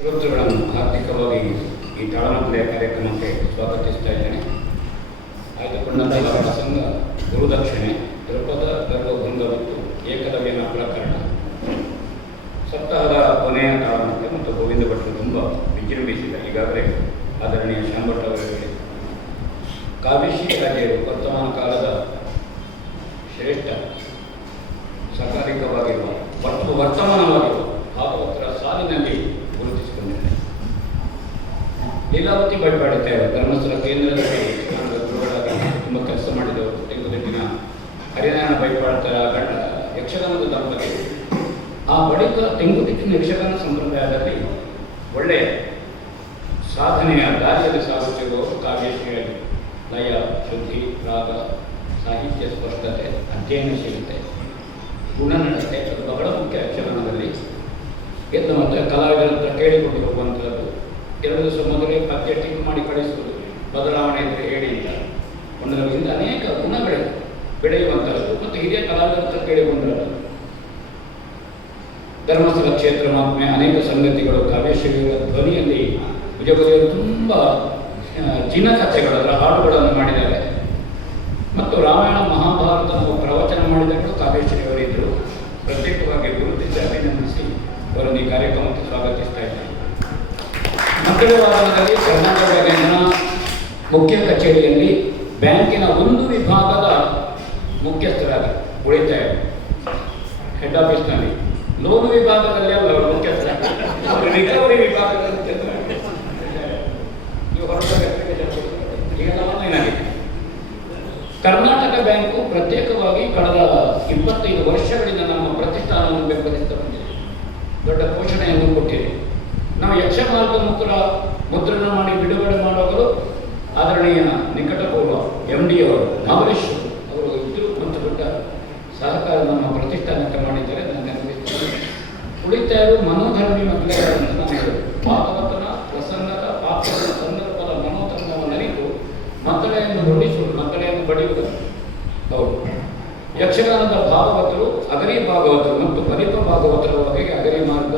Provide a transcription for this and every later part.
ಶ್ರೋತೃಗಳನ್ನು ಹಾರ್ದಿಕವಾಗಿ ಈ ತಾಳಮದ್ದಳೆಯ ಕಾರ್ಯಕ್ರಮಕ್ಕೆ ಸ್ವಾಗತಿಸ್ತಾ ಇದ್ದೇನೆ. ಆಯ್ದುಕೊಂಡಂತಹ ಪ್ರಸಂಗ ಗುರುದಕ್ಷಿಣೆ, ದೃಪದ ಗರ್ಭಭಂಗ ಮತ್ತು ಏಕಲವ್ಯನ ಪ್ರಕರಣ. ಸಪ್ತಾಹದ ಕೊನೆಯ ತಾಳಮದ್ದಳೆ ಮತ್ತು ಗೋವಿಂದ ಭಟ್ರು ತುಂಬ ವಿಜೃಂಭಿಸಿದ ಈಗಾಗಲೇ ಆದರಣೀಯ ಶಾಂಭಟ್ ಅವರು ಹೇಳಿ ಕಾವ್ಯಶ್ರೀ ರಾಜೆಯರು ವರ್ತಮಾನ ಕಾಲದ ಶ್ರೇಷ್ಠ ಸಕಾಲಿಕವಾಗಿರುವ ಮತ್ತು ವರ್ತಮಾನವಾಗಿರುವ ಭಾಗವತರ ಸಾಲಿನಲ್ಲಿ ಗುರುತಿಸಿಕೊಂಡಿದ್ದಾರೆ. ಲೀಲಾವತಿ ಬೈಪಾಡುತ್ತೆ ಧರ್ಮಸ್ಥಳ ಕೇಂದ್ರದಲ್ಲಿ ಗುರುಗಳಾಗಿ ತುಂಬ ಕೆಲಸ ಮಾಡಿದವರು. ತೆಂಗುದಿಟ್ಟಿನ ಹರಿನಾರಾಯಣ ಬೈಪಾಡ್ತರ ಗಂಡ ಯಕ್ಷಗಾನದ ದಂಪತಿ. ಆ ಬಳಿಕ ತೆಂಗುದಿಟ್ಟಿನ ಯಕ್ಷಗಾನ ಸಂಪ್ರದಾಯದಲ್ಲಿ ಒಳ್ಳೆಯ ಸಾಧನೆಯ ದಾರಿಯಲ್ಲಿ ಸಾಗುತ್ತಿರುವವರು ಕಾವ್ಯಶ್ರೀಯಾಗಿ ಲಯ, ಶುದ್ಧಿ, ರಾಗ, ಸಾಹಿತ್ಯ ಸ್ಪಷ್ಟತೆ, ಅಧ್ಯಯನಶೀಲತೆ, ಗುಣನಡತೆ ಅದು ಬಹಳ ಮುಖ್ಯ ಯಕ್ಷಗಾನದಲ್ಲಿ. ಎಂದು ಮತ್ತು ಕಲಾವಿದರ ಹತ್ರ ಕೇಳಿಕೊಂಡು ಹೋಗುವಂಥದ್ದು. 2 ದಿವಸ ಮೊದಲೇ ಪದ್ಯ ಟಿಕ್ ಮಾಡಿ ಕಳಿಸುವುದು, ಬದಲಾವಣೆ ಅಂತ ಹೇಳಿ ಇಲ್ಲ. ಒಂದರಿಂದ ಅನೇಕ ಗುಣಗಳಿವೆ ಬೆಳೆಯುವಂಥದ್ದು ಮತ್ತು ಹಿರಿಯ ಕಲಾವಿದರ ಹತ್ರ ಕೇಳಿಕೊಂಡದ್ದು. ಧರ್ಮಸ್ಥಳ ಕ್ಷೇತ್ರ ಮಹಾತ್ಮೆ ಅನೇಕ ಸಂಗತಿಗಳು ಕಾವ್ಯಶ್ರೀಯ ಧ್ವನಿಯಲ್ಲಿ ವಿಜಯಪುರಿಯವರು ತುಂಬ ಜಿನಕಥೆಗಳು, ಅದರ ಹಾಡುಗಳನ್ನು ಮಾಡಿದ್ದಾರೆ. ಮತ್ತು ರಾಮಾಯಣ ಮಹಾಭಾರತ ಪ್ರವಚನ ಮಾಡಿದವರು ಕಾವ್ಯಶ್ರೀಯವರಿದ್ದರು. ಪ್ರತ್ಯೇಕವಾಗಿ ಗುರುತಿಸಿ ಅಭಿನಂದಿಸಿ ಅವರನ್ನು ಈ ಕಾರ್ಯಕ್ರಮಕ್ಕೆ ಸ್ವಾಗತಿಸ್ತಾ ಇದ್ದಾರೆ. ಮಂಗಳವಾರದಲ್ಲಿ ಕರ್ನಾಟಕ ಬ್ಯಾಂಕಿನ ಮುಖ್ಯ ಕಚೇರಿಯಲ್ಲಿ ಬ್ಯಾಂಕಿನ ಒಂದು ವಿಭಾಗದ ಮುಖ್ಯಸ್ಥರಾಗಿ ಉಳಿತಾಯ ಹೆಡ್ ಆಫೀಸ್ನಲ್ಲಿ, ಲೋನ್ ವಿಭಾಗದಲ್ಲಿ ಅವರು ಮುಖ್ಯಸ್ಥರ, ಅವರು ರಿಕವರಿ ವಿಭಾಗದ ಮುಖ್ಯಸ್ಥರಾಗಿ ಏನಾಗಿದೆ. ಕರ್ನಾಟಕ ಬ್ಯಾಂಕು ಪ್ರತ್ಯೇಕವಾಗಿ ಕಳೆದ 25 ವರ್ಷಗಳಿಂದ ನಮ್ಮ ಪ್ರತಿಷ್ಠಾನವನ್ನು ಬೆಂಬಲಿಸ್ತಾ ಬಂದಿದೆ. ದೊಡ್ಡ ಪೋಷಣೆಯನ್ನು ಕೊಟ್ಟಿದೆ. ನಾವು ಯಕ್ಷಮಾರ್ಗ ಮುದ್ರಣ ಮಾಡಿ ಬಿಡುಗಡೆ ಮಾಡುವವರು ಆದರಣೀಯ ನಿಕಟಪೂರ್ವ MD ಅವರು ನಾವರೇಶ್ ಅವರು ಇದ್ದರು ಮತ್ತು ದೊಡ್ಡ ಸಹಕಾರ ನಮ್ಮ ಪ್ರತಿಷ್ಠಾನಕ್ಕೆ ಮಾಡಿದ್ದಾರೆ. ನಾನು ನೆನಪಿಸ್ತೇನೆ. ಉಳಿತಾಯರು ಮನೋಧರ್ಮಿ ಮಕ್ಕಳನ್ನು ಭಾಗವತನ ಪ್ರಸಂಗದ ಪಾತ್ರದ ಸಂದರ್ಭದ ಮನೋಧರ್ಮವನ್ನು ಅರಿತು ಮಕ್ಕಳೆಯನ್ನು ಹೊರಡಿಸುವುದು, ಮಕ್ಕಳೆಯನ್ನು ಬಡಿಯುವುದು. ಹೌದು, ಯಕ್ಷಗಾನದ ಭಾಗವತರು ಅಗರಿ ಭಾಗವತರು ಮತ್ತು ಬಲಿಪ ಭಾಗವತರ ಬಗೆಗೆ ಅಗರಿ ಮಾರ್ಗ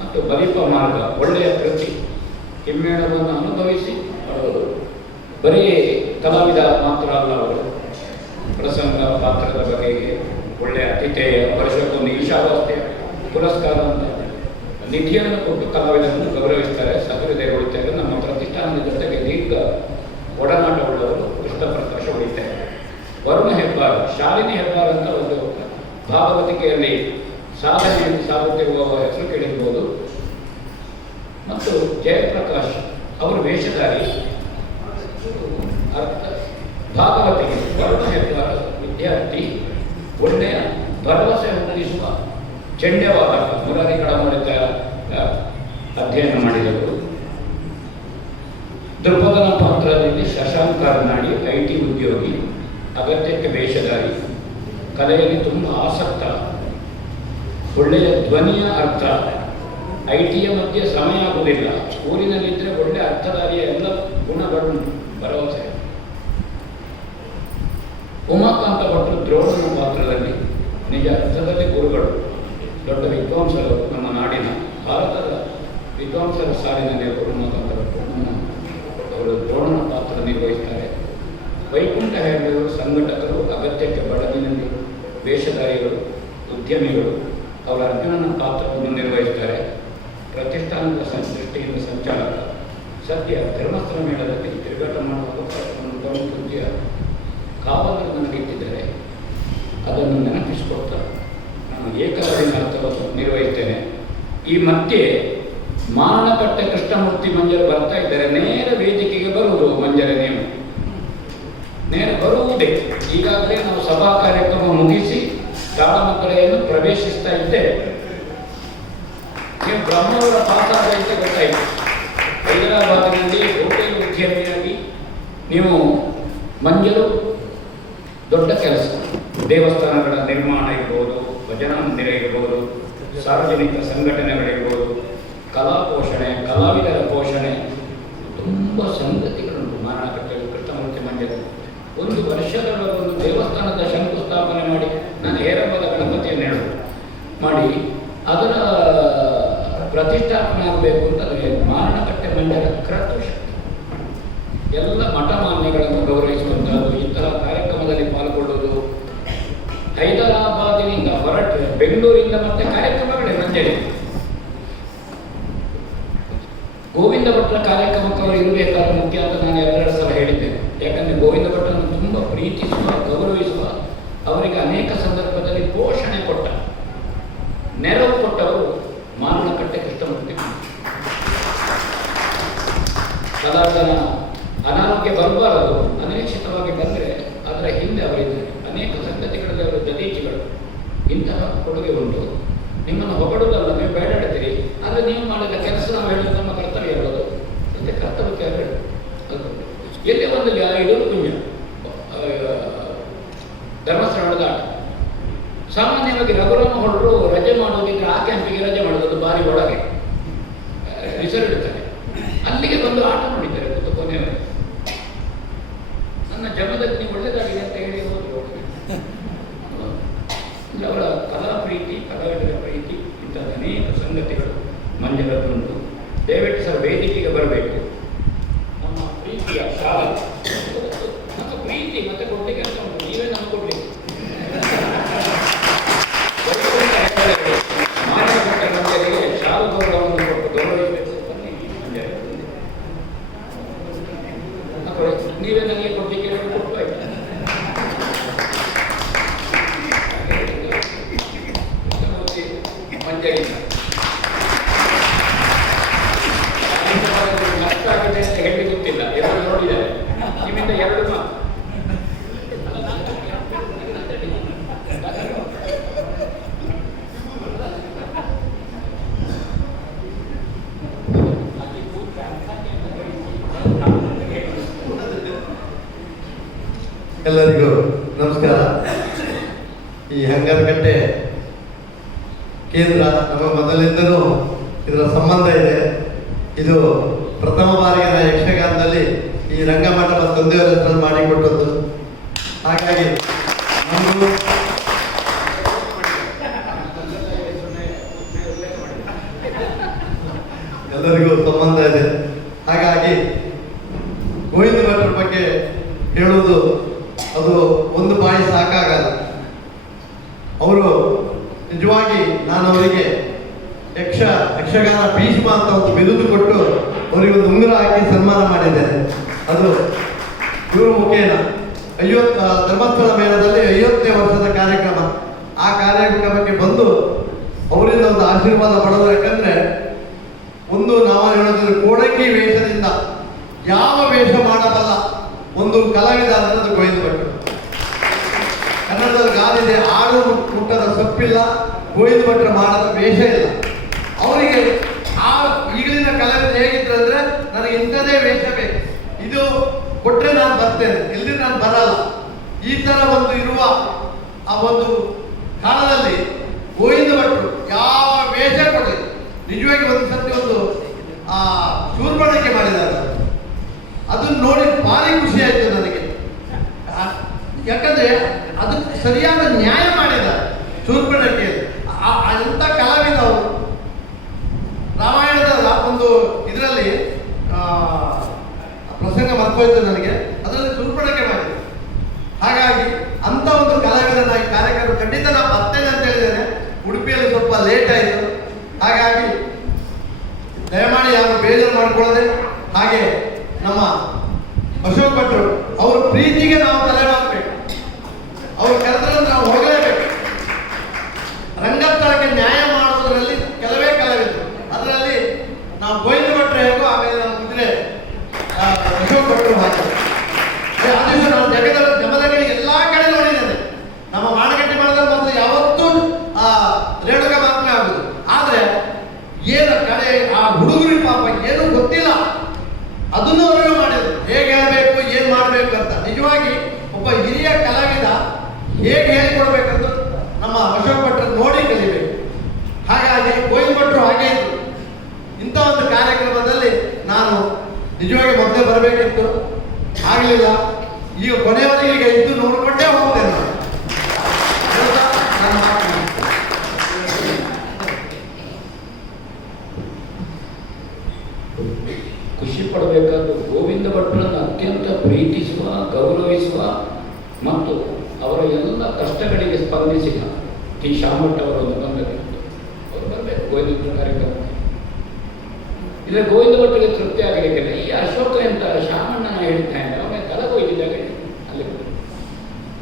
ಮತ್ತು ಬಲಿಪ ಮಾರ್ಗ ಒಳ್ಳೆಯ ಕೃತಿ ಹಿಮ್ಮೇಳವನ್ನು ಅನುಭವಿಸಿ ಅವರು ಬರೀ ಕಲಾವಿದ ಮಾತ್ರ ಅಲ್ಲ, ಅವರು ಪ್ರಸಂಗ ಪಾತ್ರದ ಬಗೆಗೆ ಒಳ್ಳೆಯ ಅತಿಥೇಯ ವರ್ಷಕ್ಕೊಂದು ಈಶಾವಾಸ್ಯ ಪುರಸ್ಕಾರ ಅಂತ ನಿಧಿಯನ್ನು ಕೊಟ್ಟು ಕಲಾವಿದರನ್ನು ಗೌರವಿಸ್ತಾರೆ. ಸಹೃದಯಗೊಳ್ಳುತ್ತಾರೆ. ನಮ್ಮ ಪ್ರತಿಷ್ಠಾನದ ಜೊತೆಗೆ ದೀರ್ಘ ಒಡನಾಟವುಳ್ಳವರು ಕೃಷ್ಣ ಪ್ರಕಾಶ ಉಳಿತಾರೆ. ವರುಣ ಹೆಬ್ಬಾರ್, ಶಾಲಿನಿ ಹೆಬ್ಬಾರ್ ಅಂತ ಒಂದು ಭಾಗವತಿಕೆಯಲ್ಲಿ ಸಾಧನೆಯಲ್ಲಿ ಸಾಗುತ್ತಿರುವ ಹೆಸರು ಕೇಳಿರ್ಬೋದು. ಮತ್ತು ಜಯಪ್ರಕಾಶ್ ಅವರು ವೇಷಧಾರಿ ಭಾಗವತಿಗೆ. ವರುಣ ಹೆಬ್ಬಾರ್ ವಿದ್ಯಾರ್ಥಿ, ಒಳ್ಳೆಯ ಭರವಸೆ ಹೊಂದಿಸುವ ಚೆಂಡೆವಾದ ಮುರಾರಿ ಕಡಮಡಿತ ಅಧ್ಯಯನ ಮಾಡಿದವರು. ದೃಪದನ ಪಾತ್ರದಲ್ಲಿ ಶಶಾಂಕ್ ಕಾರ್ನಾಡಿ, IT ಉದ್ಯೋಗಿ, ಅಗತ್ಯಕ್ಕೆ ವೇಷಧಾರಿ, ಕಲೆಯಲ್ಲಿ ತುಂಬ ಆಸಕ್ತ, ಒಳ್ಳೆಯ ಧ್ವನಿಯ ಅರ್ಥ, IT ಮಧ್ಯೆ ಸಮಯ ಆಗುವುದಿಲ್ಲ, ಊರಿನಲ್ಲಿದ್ದರೆ ಒಳ್ಳೆಯ ಅರ್ಥಧಾರಿಯ ಎಲ್ಲ ಗುಣಗಳು ಭರವಸೆ. ಉಮಾಕಾಂತ ಭಟ್ರು ದ್ರೋಣನ ಪಾತ್ರದಲ್ಲಿ ನಿಜ ಅರ್ಥದಲ್ಲಿ ಗುರುಗಳು, ದೊಡ್ಡ ವಿದ್ವಾಂಸರು, ನಮ್ಮ ನಾಡಿನ ಭಾರತದ ವಿದ್ವಾಂಸರ ಸಾಲಿನಲ್ಲಿ ಉಮಾಕಾಂತ ಭಟ್ರು ಅವರು ದ್ರೋಣನ ಪಾತ್ರ ನಿರ್ವಹಿಸ್ತಾರೆ. ವೈಕುಂಠ ಹೆಗಡೆಯವರು ಸಂಘಟಕರು, ಅಗತ್ಯಕ್ಕೆ ಬಡಗಿನಲ್ಲಿ ವೇಷಧಾರಿಗಳು, ಉದ್ಯಮಿಗಳು, ಅವರ ಅರ್ಜುನನ ಪಾತ್ರವನ್ನು ನಿರ್ವಹಿಸ್ತಾರೆ. ಪ್ರತಿಷ್ಠಾನದ ದೃಷ್ಟಿಯಿಂದ ಸಂಚಾಲಕ. ಸದ್ಯ ಧರ್ಮಸ್ಥಳ ಮೇಳದಲ್ಲಿ ತಿರುಗಾಟ ಮಾಡುವ ಅವಕಾಶವನ್ನು ಪೂಜ್ಯ ಕಾವಲರು ನನಗಿಟ್ಟಿದ್ದಾರೆ. ಅದನ್ನು ನೆನಪಿಸಿಕೊಡ್ತಾ ನಾನು ಏಕಲವ್ಯನ ಅರ್ಥವನ್ನು ನಿರ್ವಹಿಸ್ತೇನೆ. ಈ ಮಧ್ಯೆ ಮಾನಕಟ್ಟೆ ಕೃಷ್ಣಮೂರ್ತಿ ಮಂಜರು ಬರ್ತಾ ಇದ್ದಾರೆ. ನೇರ ವೇದಿಕೆಗೆ ಬರುವುದು ಮಂಜರ ನೇಮ, ನೇರ ಬರುವುದೇ. ಈಗಾಗಲೇ ನಾವು ಸಭಾ ಕಾರ್ಯಕ್ರಮ ಮುಗಿಸಿ ತಾಳಮದ್ದಳೆಯನ್ನು ಪ್ರವೇಶಿಸ್ತಾ ಇದ್ದೇವೆ. ನೀವು ಬ್ರಹ್ಮವರ ಪಾಸಾಗೈತೆ ಗೊತ್ತಾಯಿತು. ಹೈದರಾಬಾದಿನಲ್ಲಿ ಹೋಟೆಲ್ ಉದ್ಯಮಿಯಾಗಿ ನೀವು ಮಂಜರು ದೊಡ್ಡ ಕೆಲಸ, ದೇವಸ್ಥಾನಗಳ ನಿರ್ಮಾಣ ಇರ್ಬೋದು, ಭಜನಾ ಮಂದಿರ ಇರ್ಬೋದು, ಸಾರ್ವಜನಿಕ ಸಂಘಟನೆಗಳಿರ್ಬೋದು, ಕಲಾ ಪೋಷಣೆ, ಕಲಾವಿದರ ಪೋಷಣೆ, ತುಂಬ ಸಂಗತಿಗಳುಂಟು. ಮಾನಕಟ್ಟೆಯಲ್ಲಿ ಕೃಷ್ಣಮೂರ್ತಿ ಮಂಜರು 1 ವರ್ಷದೊಳಗೆ ಒಂದು ದೇವಸ್ಥಾನದ ಶಂಕುಸ್ಥಾಪನೆ ಮಾಡಿ, ನಾನು ಹೇರಬದ ಗಣಪತಿಯನ್ನು ಹೇಳೋದು ಮಾಡಿ ಅದರ ಪ್ರತಿಷ್ಠಾಪನೆ ನಾಯಕನಾಗಬೇಕು ಅಂತಂದರೆ ಮಾರಣಕಟ್ಟೆ ಮಂಡ್ಯದ ಕ್ರತು ಶಕ್ತಿ. ಎಲ್ಲ ಮಠಮಾನ್ಯಗಳನ್ನು ಗೌರವಿಸುವಂಥದ್ದು, ಇಂತಹ ಕಾರ್ಯಕ್ರಮದಲ್ಲಿ ಪಾಲ್ಗೊಳ್ಳುವುದು. ಹೈದರಾಬಾದಿನಿಂದ ಹೊರಟು ಬೆಂಗಳೂರಿಂದ ಮತ್ತೆ ಕಾರ್ಯಕ್ರಮಗಳೇ ಮಂಡ್ಯದಲ್ಲಿ. ಗೋವಿಂದ ಭಟ್ರ ಕಾರ್ಯಕ್ರಮಕ್ಕೆ ಅವರು ಇರಬೇಕಾದ ಮುಖ್ಯ ಅಂತ ನಾನು 2 ಸಲ ಹೇಳಿದ್ದೇನೆ. ಯಾಕಂದರೆ ಗೋವಿಂದ ಭಟ್ರನ್ನು ತುಂಬ ಪ್ರೀತಿಸುವ, ಗೌರವಿಸುವ, ಅವರಿಗೆ ಅನೇಕ ಸಂದರ್ಭದಲ್ಲಿ ಪೋಷಣೆ ಕೊಟ್ಟ, ನೆರವು ಕೊಟ್ಟವರು ಮಾರಣಕಟ್ಟೆ ಕೃಷ್ಣಮೂರ್ತಿ. ಕಲಾವಿದನ ಅನಾರೋಗ್ಯ ಬರಬಾರದು, ಅನಿರೀಕ್ಷಿತವಾಗಿ ಬಂದರೆ ಅದರ ಹಿಂದೆ ಅವರಿದ್ದಾರೆ. ಅನೇಕ ಸಂಗತಿಗಳಲ್ಲಿ ಅವರು ಜತೀಚಿಗಳು. ಇಂತಹ ಕೊಡುಗೆ ಉಂಟು. ನಿಮ್ಮನ್ನು ಹೊಗಡುವುದಲ್ಲ, ನೀವು ಬೇಡಾಡ್ತೀರಿ, ಆದರೆ ನೀವು ಮಾಡಿದ ಕೆಲಸ ನಾವು ಹೇಳೋದು ನಮ್ಮ ಕರ್ತವ್ಯ ಹೇಳೋದು. ಮತ್ತೆ ಕರ್ತವ್ಯಕ್ಕೆ ಹೇಳೋದು ಅದು ಎಲ್ಲಿ ಒಂದು ಇದೊಂದು ಪುಣ್ಯ. ಧರ್ಮಸ್ಥಳದ ಆಟ ಸಾಮಾನ್ಯವಾಗಿ ರಘುರಾಮ ಹೊರಟರು ರಜೆ ಮಾಡೋದಿದ್ರೆ ಆ ಕ್ಯಾಂಪಿಗೆ ರಜೆ ಮಾಡೋದು ಬಾರಿ ಒಳಗೆ ರಿಸರ್ವ್ ಇಡ್ತಾರೆ. ಅಲ್ಲಿಗೆ ಬಂದು ಆಟ ನೋಡಿದ್ದಾರೆ ಕೊನೆಯವರೆಗೆ. ನನ್ನ ಜನ್ಮದಲ್ಲಿ ಒಳ್ಳೆಯದಾಗಿದೆ ಅಂತ ಹೇಳಿ ಹೋದ್ರು. ಅವರ ಕಲಾ ಪ್ರೀತಿ, ಕಲಾವಿದರ ಪ್ರೀತಿ, ಇಂತಹ ಅನೇಕ ಸಂಗತಿಗಳು ಮಂಡ್ಯದಲ್ಲುಂಟು. ದಯವಿಟ್ಟು ಸರ್ ವೇದಿಕೆಗೆ ಬರಬೇಕು. ನಮ್ಮ ಪ್ರೀತಿಯ ಸಾಲ, ನಮ್ಮ ಪ್ರೀತಿ ಮತ್ತೆ ಕೊಡ್ಲಿಕ್ಕೆ ಅಂತ ಉಂಟು, ನೀವೇ ನಮ್ಗೆ ಕೊಡ್ಲಿಕ್ಕೆ. ಮಾನವಕಟ್ಟೆ ಮಂಡ್ಯರಿಗೆ ಶಾಲು ಗೌರವವನ್ನು ಕೊಟ್ಟು ಗೌರವಿಸಬೇಕು. ನೀವೇ ನನಗೆ ಕೊಡ್ಲಿಕ್ಕೆ ಕೊಟ್ಟು ಆಯ್ತು. ಮಂಡ್ಯದಿಂದ ನಷ್ಟ ಆಗಿದೆ ಅಂತ ಹೇಳಿ ಗೊತ್ತಿಲ್ಲ, ಎರಡು ನೋಡಿದ್ದಾರೆ. ನಿಮ್ಮಿಂದ 2 ಮಾತು. ಎಲ್ಲರಿಗೂ ನಮಸ್ಕಾರ. ಈ ಹಂಗರಕಟ್ಟೆ ಕೇಂದ್ರ ನಮ್ಮ ಮೊದಲಿಂದಲೂ ಇದರ ಸಂಬಂಧ ಇದೆ. ಇದು ಪ್ರಥಮ ಬಾರಿಗೆ ಯಕ್ಷಗಾನದಲ್ಲಿ ಈ ರಂಗಮಂಡಪ ತಂದೆಯವರ ಹೆಸರಲ್ಲಿ ಮಾಡಿಕೊಟ್ಟದ್ದು. ಹಾಗಾಗಿ ನಮಗೂ ಎಲ್ಲರಿಗೂ ಸಂಬಂಧ ಇದೆ. ಹಾಗಾಗಿ ಗೋವಿಂದ ಭಟ್ರ ಬಗ್ಗೆ ಹೇಳುವುದು ಅದು ಒಂದು ಬಾಯಿ ಸಾಕಾಗಲ್ಲ. ಅವರು ನಿಜವಾಗಿ ನಾನು ಅವರಿಗೆ ಯಕ್ಷಗಾನ ಭೀಷ್ಮ ಅಂತ ಒಂದು ಬಿರುದು ಕೊಟ್ಟು ಅವರಿಗೆ ಒಂದು ಉಂಗುರ ಹಾಕಿ ಸನ್ಮಾನ ಮಾಡಿದ್ದೇನೆ. ಅದು ಇವರು ಮುಖೇನ ಧರ್ಮಸ್ಥಳ ಮೇಳದಲ್ಲಿ 50ನೇ ವರ್ಷದ ಕಾರ್ಯಕ್ರಮ. ಆ ಕಾರ್ಯಕ್ರಮಕ್ಕೆ ಬಂದು ಅವರಿಂದ ಒಂದು ಆಶೀರ್ವಾದ ಪಡೆದು. ಯಾಕಂದ್ರೆ ಒಂದು ನಾವು ಹೇಳೋದ್ರೆ ಕೋಡಂಗಿ ವೇಷದಿಂದ ಯಾವ ವೇಷ ಮಾಡಬಲ್ಲ ಒಂದು ಕಲಾವಿದ ಅಂದ್ರೆ ಅದು ಗೋವಿಂದ ಭಟ್ರು. ಕನ್ನಡದಲ್ಲಿ ಗಾದಿದೆ, ಆಡು ಮುಟ್ಟದ ಸೊಪ್ಪಿಲ್ಲ, ಗೋವಿಂದ ಭಟ್ರು ಮಾಡದ ವೇಷ ಇಲ್ಲ. ಅವರಿಗೆ ಆ ಈಗಲಿನ ಕಲಾವಿದ ಹೇಗಿದ್ರು ಅಂದ್ರೆ ನನಗೆ ಇಂಥದೇ ವೇಷ ಬೇಕು, ಇದು ಕೊಟ್ಟರೆ ನಾನು ಬರ್ತೇನೆ, ಇಲ್ಲಿ ನಾನು ಬರಲ್ಲ, ಈ ತರ ಒಂದು ಇರುವ ಆ ಒಂದು ಕಾಲದಲ್ಲಿ ಗೋವಿಂದ ಭಟ್ರು ಯಾವ ವೇಷ ಕೊಡಲಿ. ನಿಜವಾಗಿ ಒಂದು ಸತಿ ಒಂದು ಶೂರ್ಪಣಕ್ಕೆ ಮಾಡಿದ್ದಾರೆ. ಅದನ್ನು ನೋಡಿ ಭಾರಿ ಖುಷಿ ಆಯ್ತು ನನಗೆ. ಯಾಕಂದ್ರೆ ಅದು ಸರಿಯಾದ ನ್ಯಾಯ ಮಾಡಿದ್ದಾರೆ ಶೂರ್ಪಣಕ್ಕೆ. ಅಂತ ಕಲಾವಿದ ಅವರು ರಾಮಾಯಣದ ಒಂದು ಇದರಲ್ಲಿ ಪ್ರಸಂಗ ಮರ್ತೋಯ್ತು ನನಗೆ, ಅದರಲ್ಲಿ ಶೂರ್ಪಣಕ್ಕೆ ಮಾಡಿದೆ. ಹಾಗಾಗಿ ಅಂತ ಒಂದು ಕಲಾವಿದನ ಈ ಕಾರ್ಯಕ್ರಮ ಖಂಡಿತ ನಾನು ಬರ್ತೇನೆ ಅಂತ ಹೇಳಿದ್ದೇನೆ. ಉಡುಪಿಯಲ್ಲಿ ಸ್ವಲ್ಪ ಲೇಟ್ ಆಯಿತು. ಹಾಗಾಗಿ ದಯಮಾಡಿ ಯಾರು ಬೇಜಾರು ಮಾಡಿಕೊಳ್ಳದೆ. ಹಾಗೆ ನಮ್ಮ ಅಶೋಕ್ ಭಟ್ರು ಅವ್ರ ಪ್ರೀತಿಗೆ ನಾವು ತಲೆ ಬಾಗಬೇಕು. ಅವ್ರು ಕರೆದ್ರೆ ನಾವು ಹೋಗಲೇಬೇಕು. ರಂಗಸ್ಥಳಕ್ಕೆ ನ್ಯಾಯ ಮಾಡುವುದರಲ್ಲಿ ಕೆಲವೇ ಕಲಾವಿದರು. ಅದರಲ್ಲಿ ನಾವು ಗೋವಿಂದ ಭಟ್ರು ಹೇಗೋ ಆಮೇಲೆ ನಮ್ಮ ಕುದುರೆ ಅಶೋಕ್ ಭಟ್ರು ಹಾಗೆ. ಆ ದಿವಸ ನಾವು ಜಮದಗಡಿ ಎಲ್ಲಾ ಕಡೆ ನೋಡಿದ್ದೇನೆ. ನಮ್ಮ ಮಾಣಗಟ್ಟಿ ಮಾಡಿದ್ರೆ ಮೊದಲು ಯಾವತ್ತೂ ರೇಣುಕ ಮಾತ್ರ ಆಗುದು. ಆದ್ರೆ ಏನು ಕಡೆ ಆ ಹುಡುಗರಿ ಪಾಪ ಏನು ಗೊತ್ತಿಲ್ಲ, ಅದನ್ನು ಅವರು ಮಾಡಿದ್ರು. ಹೇಗೆ ಹೇಳಬೇಕು, ಏನ್ ಮಾಡ್ಬೇಕು ಅಂತ. ನಿಜವಾಗಿ ಒಬ್ಬ ಹಿರಿಯ ಕಲಾವಿದ ಹೇಗೆ ಹೇಳಿಕೊಡ್ಬೇಕಂತ ನಮ್ಮ ಅಶೋಕ್ ಭಟ್ರು ನೋಡಿ ಕಲಿಬೇಕು. ಹಾಗಾಗಿ ಗೋವಿಂದ ಭಟ್ರು ಹಾಗೆ ಇದ್ರು. ಇಂಥ ಒಂದು ಕಾರ್ಯಕ್ರಮದಲ್ಲಿ ನಾನು ನಿಜವಾಗಿ ಮೊದಲೇ ಬರಬೇಕಿತ್ತು, ಆಗಲಿಲ್ಲ. ಈಗ ಕೊನೆಯವರೆಗೆ ಈಗ ಇದ್ದು ನೋಡ್ಕೊಂಡೇ ಹೋಗ್ತೇನೆ ನಾನು. ಖುಷಿ ಪಡಬೇಕಾದ್ದು ಗೋವಿಂದ ಭಟ್ರನ್ನು ಅತ್ಯಂತ ಪ್ರೀತಿಸುವ, ಗೌರವಿಸುವ ಮತ್ತು ಅವರ ಎಲ್ಲ ಕಷ್ಟಗಳಿಗೆ ಸ್ಪಂದಿಸಿದ ಟಿ ಶಾಮಟ್ ಅವರ ಒಂದು ಬಂಧವಿತ್ತು. ಅವರು ಬರಬೇಕು ಗೋವಿಂದ ಭಟ್ರ ಕಾರ್ಯಕ್ರಮ. ಇಲ್ಲ ಗೋವಿಂದ ಭಟ್ರಿಗೆ ತೃಪ್ತಿ ಆಗಲಿಕ್ಕಿಲ್ಲ. ಈ ಅಶೋಕ ಅಂತ ಶಾಮಣ್ಣನ ಹೇಳ್ತಾನೆ, ಅವನೇ ತಲಗೋಯ್ದಿದ್ದಾಗ ಅಲ್ಲಿ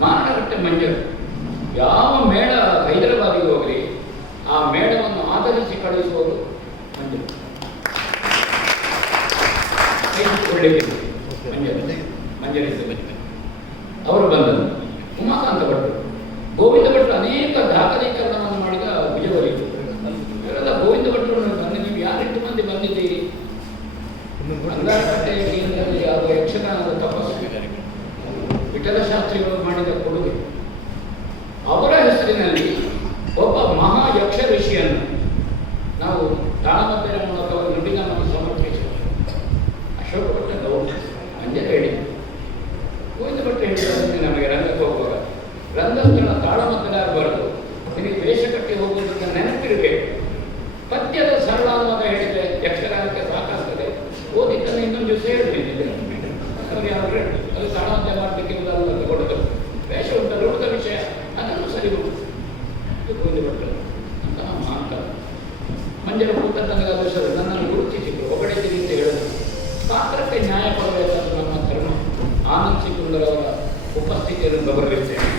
ಮಾನಗಟ್ಟೆ ಮಂಜರು ಯಾವ ಮೇಳ ಹೈದರಾಬಾದಿಗೆ ಹೋಗಲಿ ಆ ಮೇಳವನ್ನು ಆಧರಿಸಿ ಕಳುಹಿಸುವುದು ಮಂಜರು. ಮಂಜರಿದ್ದ ಅವರು ಬಂದರು. ಉಮಾಕಾಂತ ಭಟ್ರು, ಗೋವಿಂದ ಭಟ್ರು ಅನೇಕ ದಾಖಲೀಕರಣವನ್ನು ಮಾಡಿದ ವಿಜಯವರಿ. ಇವರೆಲ್ಲ ಗೋವಿಂದ ಭಟ್ರು ಬಂದು ನೀವು ಯಾರೆಂಟು ಮಂದಿ ಬಂದಿದ್ದೀರಿ? ಅಂಗಾರಕಟ್ಟೆ ಕೇಂದ್ರದಲ್ಲಿ ಆಗುವ ಯಕ್ಷಗಾನದ ತಪಸ್ಸು ವಿಠಲ ಶಾಸ್ತ್ರಿಗಳು ಮಾಡಿದ ಕೊಡುಗೆ. ಅವರ ಹೆಸರಿನಲ್ಲಿ ಒಬ್ಬ ಮಹಾ ಯಕ್ಷ ಋಷಿಯನ್ನು ನಾವು ತಾಳಮದ್ದರ ಮೂಲಕ ನುಡಿಗಮನ ಸಮರ್ಪಿಸುವ ಅಶೋಕ ಭಟ್ಟ ಗೌಡ ಅಂಜೆ ಹೇಳಿ ಗೋವಿಂದ ಭಟ್ಟ ಹೇಳಿದ್ರೆ ನಮಗೆ ರಂಗಕ್ಕೆ ಹೋಗುವಾಗ ರಂಗಸ್ಥಳ ತಾಳಮದ್ದಲಾಗಬಾರದು, ನಿನಗೆ ವೇಷ ಕಟ್ಟಿ ಹೋಗುವುದಕ್ಕೆ ನೆನಪಿರಬೇಕು. ಪದ್ಯದ ಸರಳಾತ್ಮಕ ಹೇಳಿದರೆ ಯಕ್ಷಗಾನಕ್ಕೆ ಸಾಕಾಗ್ತದೆ. ಓದಿದ್ದನ್ನು ಇನ್ನೊಂದು ದಿವಸ ಹೇಳ್ತಿದ್ದೆ ಅವ್ರು ಯಾರು ಅದು ತಾಳಮದ್ದ ಮಾಡಲಿಕ್ಕೆ ಉದಾಹರಣೆ ತಗೊಳ್ಳೋದು. ವೇಷ ಉಂಟಲ್ಲ ಉಳಿದ ವಿಷಯ ಅದನ್ನು ಸರಿ ಗೋವಿಂದ ಭಟ್ಟ ಅಂತಹ ಮಹಾಂತ ಮಂಜರ ಕೂತ ನನಗೆ ಅದು ಸರಿ ನನ್ನನ್ನು ಗುರುತಿಸಿದ್ರು. ಹೊಗಳಿದ್ದೀರಿ ಅಂತ ಹೇಳೋದು ಪಾತ್ರಕ್ಕೆ ನ್ಯಾಯ ಕೊಡಬೇಕಾದ ನಮ್ಮ ಧರ್ಮ. ಆನಂದ್ ಸಿಕುಂದರ್ ಅವರ ಉಪಸ್ಥಿತಿಯನ್ನು ಗೌರವಿಸ್ತೇನೆ.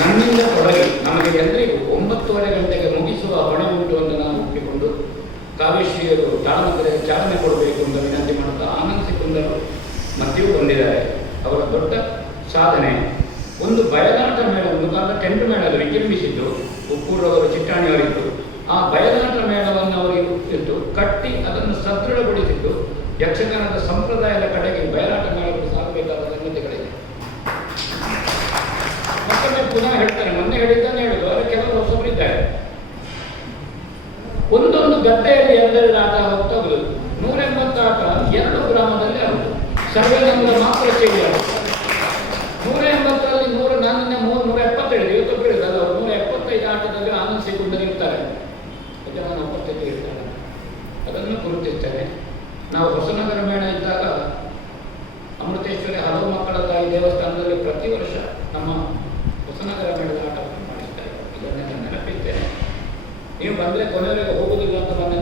ನನ್ನಿಂದ ತೊಡಗಿ ನಮಗೆ ಎಲ್ಲರಿಗೂ 9:30 ಗಂಟೆಗೆ ಮುಗಿಸುವ ಹೊಣೆ ಉಂಟು ಅಂತ ನಾನು ಒಪ್ಪಿಕೊಂಡು ಕಾವ್ಯಶ್ರೀಯರು ತಾಳಮದ್ದಲೆಗೆ ಚಾಲನೆ ಕೊಡಬೇಕು ಅಂತ ವಿನಂತಿ ಮಾಡುತ್ತಾ ಆನಂದ್ ಸಿಕುಂದರ್ ಮಧ್ಯೆಯೂ ಬಂದಿದ್ದಾರೆ. ಅವರ ದೊಡ್ಡ ಸಾಧನೆ ಒಂದು ಬಯಲಾಟ ಮೇಳ, ಒಂದು ಕಾಲ ಟೆಂಟ್ ಮೇಳ ವಿಜೃಂಭಿಸಿದ್ದು ಉಪ್ಪೂರವರು ಚಿಟ್ಟಾಣಿಯವರಿದ್ದು. ಆ ಬಯಲಾಟ ಮೇಳವನ್ನು ಅವರಿಗೆ ಇಟ್ಟು ಕಟ್ಟಿ ಅದನ್ನು ಸದೃಢಗೊಳಿಸಿದ್ದು ಯಕ್ಷಗಾನದ ಸಂಪ್ರದಾಯದ ಕಡೆಗೆ ಬಯಲಾಟ ಮೇಳಗಳು ಸಾಗಬೇಕಾದ ಸಂಗತಿಗಳಿದೆ. ಮತ್ತೊಮ್ಮೆ ಪುನಃ ಹೇಳ್ತಾರೆ, ಮೊನ್ನೆ ಹೇಳಿದ್ದಾನೆ ಹೇಳುದು, ಅವರು ಕೆಲವರು ಹೊಸಬರಿದ್ದಾರೆ. ಒಂದೊಂದು ಗದ್ದೆಯಲ್ಲಿ 2 ಆಟ ಹೋಗ್ತಾ ಹೋಗುದು. 180 ಆಟ 2 ಗ್ರಾಮದಲ್ಲಿ ಆಗುದು. ಸರ್ವೆ ನಮ್ಮದ ಮಾತ್ರ ಸ್ಟೇಡಿಯಂ 180ರಲ್ಲಿ 100 ನಾನಿನ್ನೆ 170 ಹೇಳಿದೆ, ಇವತ್ತು ಹೇಳಿದಲ್ಲ. 175 ಆಟದಲ್ಲಿ ಆನಂದ್ ಸಿಕುಂದರ್ ಇರ್ತಾರೆ, ಯಜಮಾನ ಉಪಸ್ಥಿತಿ ಇರ್ತಾರೆ. ಅದನ್ನು ಗುರುತಿಸ್ತೇನೆ. ನಾವು ಹೊಸನಗರ ಮೇಳ ಇದ್ದಾಗ ಅಮೃತೇಶ್ವರಿ ಹಲವು ಮಕ್ಕಳ ತಾಯಿ ದೇವಸ್ಥಾನದಲ್ಲಿ ಪ್ರತಿ ವರ್ಷ ನಮ್ಮ ಹೊಸನಗರ ಮೇಳದ ಆಟವನ್ನು ಮಾಡಿಸ್ತಾರೆ. ಇದನ್ನೆಲ್ಲ ನೆನಪಿಸ್ತೇನೆ. ನೀವು ಬಂದರೆ ಕೊನೆಯವರೆಗೆ ಹೋಗುವುದಿಲ್ಲ ಅಂತ ನಾನು